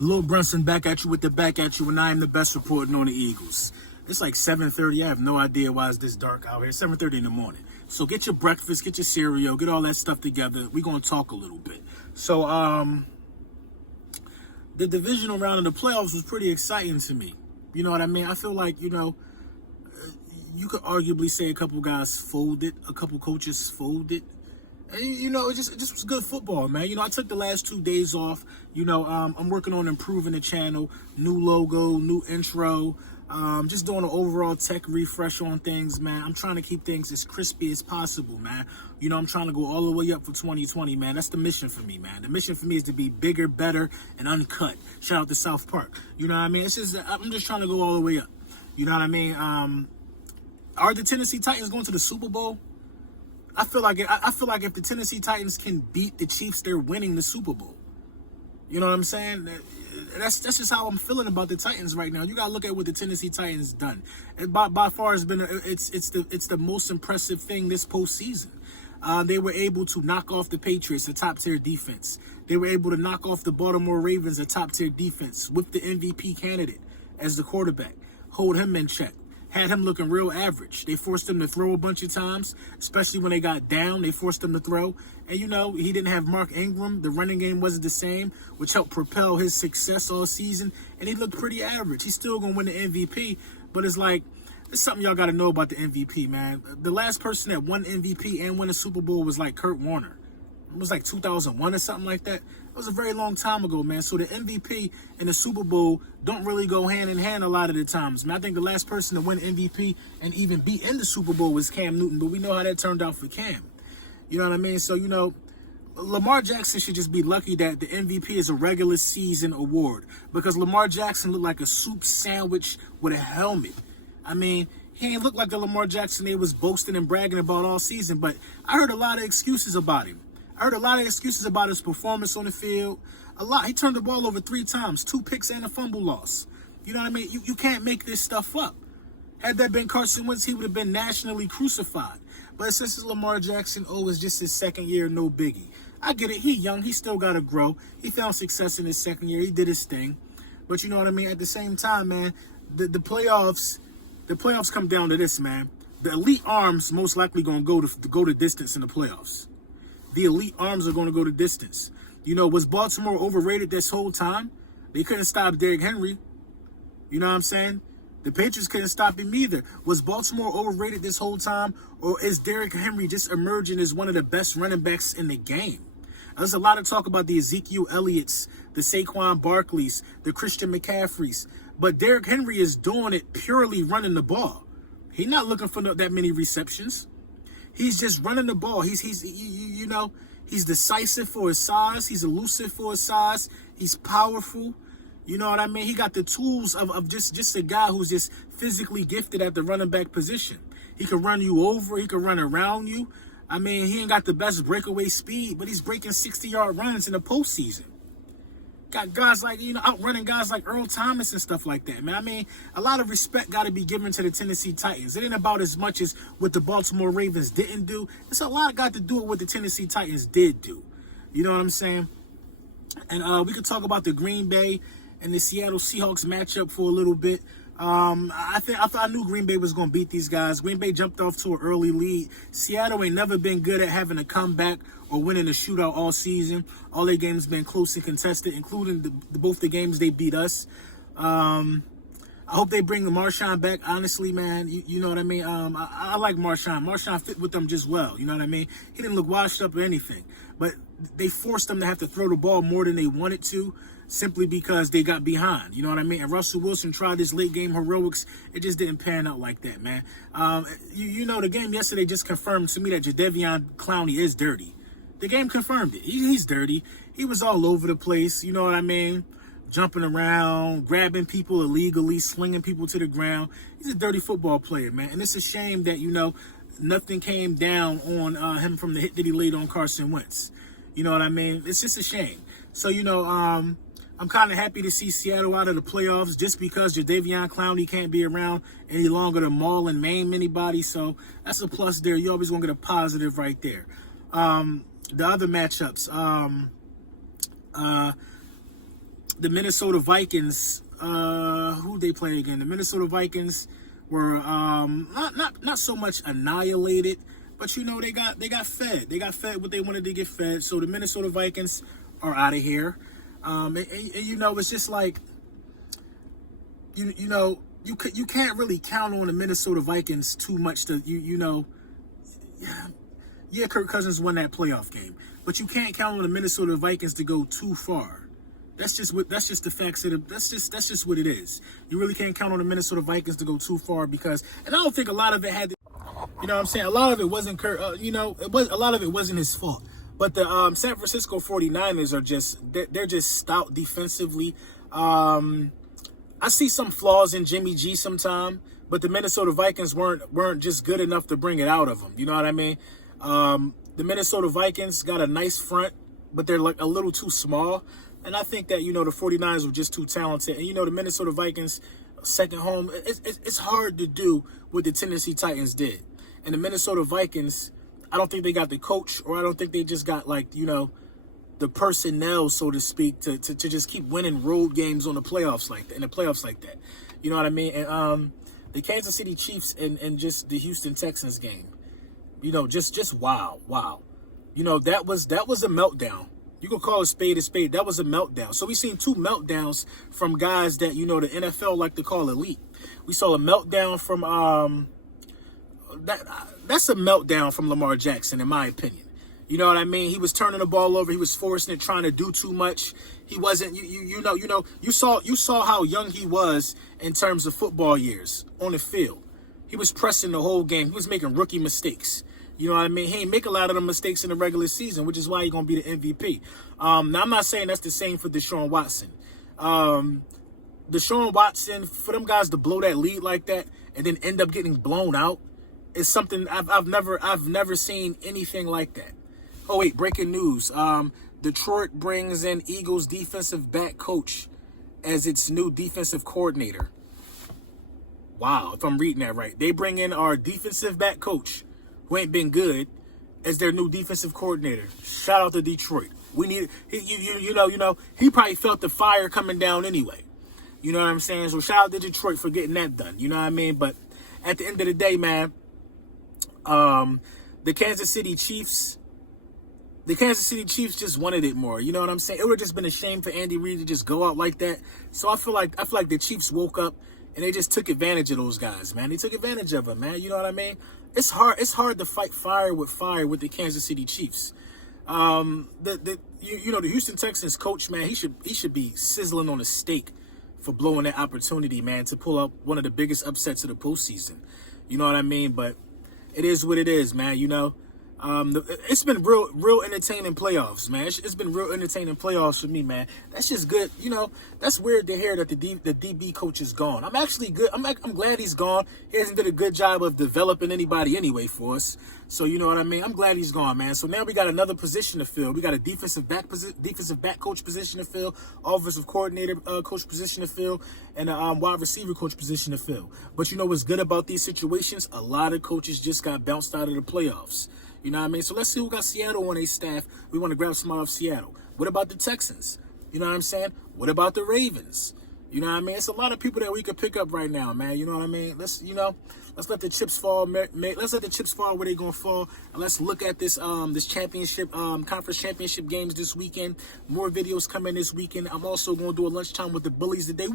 Lil Brunson back at you with the back at you, and I am the best reporting on the Eagles. It's like 7:30. I have no idea why it's this dark out here. 7:30 in the morning. So get your breakfast, get your cereal, get all that stuff together. We're going to talk a little bit. So, the divisional round of the playoffs was pretty exciting to me. You know what I mean? I feel like, you could arguably say a couple guys folded, a couple coaches folded. And, it just was good football, man. I took the last 2 days off. I'm working on improving the channel, new logo, new intro, just doing an overall tech refresh on things, man. I'm trying to keep things as crispy as possible, man. I'm trying to go all the way up for 2020, man. That's the mission for me, man. The mission for me is to be bigger, better, and uncut. Shout out to South Park. You know what I mean? I'm just trying to go all the way up. You know what I mean? Are the Tennessee Titans going to the Super Bowl? I feel like if the Tennessee Titans can beat the Chiefs, they're winning the Super Bowl. You know what I'm saying? That's just how I'm feeling about the Titans right now. You gotta look at what the Tennessee Titans done. By far, it's the most impressive thing this postseason. They were able to knock off the Patriots, a top tier defense. They were able to knock off the Baltimore Ravens, a top tier defense, with the MVP candidate as the quarterback. Hold him in check. Had him looking real average. They forced him to throw a bunch of times, especially when they got down. They forced him to throw. And, he didn't have Mark Ingram. The running game wasn't the same, which helped propel his success all season. And he looked pretty average. He's still going to win the MVP, but it's something y'all got to know about the MVP, man. The last person that won MVP and won a Super Bowl was like Kurt Warner. It was like 2001 or something like that. It was a very long time ago, man. So the MVP and the Super Bowl don't really go hand in hand a lot of the times, man. I think the last person to win MVP and even be in the Super Bowl was Cam Newton, but we know how that turned out for Cam. You know what I mean? So, Lamar Jackson should just be lucky that the MVP is a regular season award, because Lamar Jackson looked like a soup sandwich with a helmet. I mean, he ain't look like the Lamar Jackson they was boasting and bragging about all season, but I heard a lot of excuses about him. I heard a lot of excuses about his performance on the field. A lot. He turned the ball over 3 times, 2 picks and a fumble loss. You know what I mean? You can't make this stuff up. Had that been Carson Wentz, he would have been nationally crucified. But since it's Lamar Jackson, it's just his second year, no biggie. I get it. He young. He still got to grow. He found success in his second year. He did his thing. But you know what I mean? At the same time, man, the playoffs come down to this, man. The elite arms most likely going to go the distance in the playoffs. The elite arms are going to go the distance. Was Baltimore overrated this whole time? They couldn't stop Derrick Henry. You know what I'm saying? The Patriots couldn't stop him either. Was Baltimore overrated this whole time? Or is Derrick Henry just emerging as one of the best running backs in the game? There's a lot of talk about the Ezekiel Elliott's, the Saquon Barkley's, the Christian McCaffrey's. But Derrick Henry is doing it purely running the ball. He's not looking for that many receptions. He's just running the ball. He's decisive for his size. He's elusive for his size. He's powerful. You know what I mean? He got the tools of just a guy who's just physically gifted at the running back position. He can run you over. He can run around you. I mean, he ain't got the best breakaway speed, but he's breaking 60-yard runs in the postseason. Got guys like, outrunning guys like Earl Thomas and stuff like that, man. I mean, a lot of respect got to be given to the Tennessee Titans. It ain't about as much as what the Baltimore Ravens didn't do. It's a lot got to do with what the Tennessee Titans did do. You know what I'm saying? And we could talk about the Green Bay and the Seattle Seahawks matchup for a little bit. I knew Green Bay was going to beat these guys. Green Bay jumped off to an early lead. Seattle ain't never been good at having a comeback or winning a shootout all season. All their games been close and contested, including both the games they beat us. I hope they bring the Marshawn back. Honestly, man, you know what I mean? I like Marshawn. Marshawn fit with them just well. You know what I mean? He didn't look washed up or anything. But they forced them to have to throw the ball more than they wanted to, simply because they got behind. You know what I mean? And Russell Wilson tried his late game heroics. It just didn't pan out like that, man. The game yesterday just confirmed to me that Jadeveon Clowney is dirty. The game confirmed it. He's dirty. He was all over the place. You know what I mean? Jumping around, grabbing people illegally, slinging people to the ground. He's a dirty football player, man. And it's a shame that, nothing came down on him from the hit that he laid on Carson Wentz. You know what I mean? It's just a shame. So, I'm kind of happy to see Seattle out of the playoffs just because Jadeveon Clowney can't be around any longer to maul and maim anybody. So that's a plus there. You always going to get a positive right there. The other matchups, the Minnesota Vikings, who they play again? The Minnesota Vikings were not so much annihilated, but you know, they got fed. They got fed what they wanted to get fed. So the Minnesota Vikings are out of here. And you know, it's just like, you know, you can't really count on the Minnesota Vikings too much to yeah, Kirk Cousins won that playoff game, but you can't count on the Minnesota Vikings to go too far. That's just the facts of it. That's just what it is. You really can't count on the Minnesota Vikings to go too far because, and I don't think a lot of it had to, you know what I'm saying? A lot of it wasn't Kirk, a lot of it wasn't his fault. But the San Francisco 49ers are they're just stout defensively. I see some flaws in Jimmy G sometime, but the Minnesota Vikings weren't just good enough to bring it out of them. You know what I mean? The Minnesota Vikings got a nice front, but they're like a little too small. And I think that, you know, the 49ers were just too talented. And, you know, the Minnesota Vikings, second home, it's hard to do what the Tennessee Titans did. And the Minnesota Vikings, I don't think they got the coach, or I don't think they just got, like, you know, the personnel, so to speak, to just keep winning road games on the playoffs like that, in the playoffs like that. You know what I mean? And the Kansas City Chiefs and just the Houston Texans game, you know, just wow. You know, that was a meltdown. You can call a spade a spade. That was a meltdown. So we've seen two meltdowns from guys that, you know, the NFL like to call elite. We saw a meltdown from that's a meltdown from Lamar Jackson, in my opinion. You know what I mean? He was turning the ball over. He was forcing it, trying to do too much. He wasn't. You saw how young he was in terms of football years on the field. He was pressing the whole game. He was making rookie mistakes. You know what I mean? He ain't make a lot of the mistakes in the regular season, which is why he's going to be the MVP. Now, I'm not saying that's the same for Deshaun Watson. Deshaun Watson, for them guys to blow that lead like that and then end up getting blown out is something I've never seen anything like that. Oh, wait, breaking news. Detroit brings in Eagles defensive back coach as its new defensive coordinator. Wow, if I'm reading that right. They bring in our defensive back coach, who ain't been good, as their new defensive coordinator. Shout out to Detroit. We need he probably felt the fire coming down anyway. You know what I'm saying? So shout out to Detroit for getting that done. You know what I mean? But at the end of the day, man, the Kansas City Chiefs just wanted it more. You know what I'm saying? It would have just been a shame for Andy Reid to just go out like that. So I feel like the Chiefs woke up and they just took advantage of those guys, man. They took advantage of them, man. You know what I mean? It's hard to fight fire with the Kansas City Chiefs. The Houston Texans coach, man, he should be sizzling on a steak for blowing that opportunity, man, to pull up one of the biggest upsets of the postseason. You know what I mean? But it is what it is, man. You know, it's been real entertaining playoffs, man. It's been real entertaining playoffs for me, man. That's just good. You know, that's weird to hear that the DB coach is gone. I'm actually good. I'm glad he's gone. He hasn't done a good job of developing anybody anyway for us. So you know what I mean. I'm glad he's gone, man. So now we got another position to fill. We got a defensive back coach position to fill, offensive coordinator coach position to fill, and a wide receiver coach position to fill. But you know what's good about these situations? A lot of coaches just got bounced out of the playoffs. You know what I mean? So let's see who got Seattle on their staff. We want to grab somebody off Seattle. What about the Texans? You know what I'm saying? What about the Ravens? You know what I mean? It's a lot of people that we could pick up right now, man. You know what I mean? Let's let the chips fall. Let's let the chips fall where they're gonna fall. And let's look at this championship, conference championship games this weekend. More videos coming this weekend. I'm also gonna do a lunchtime with the bullies today.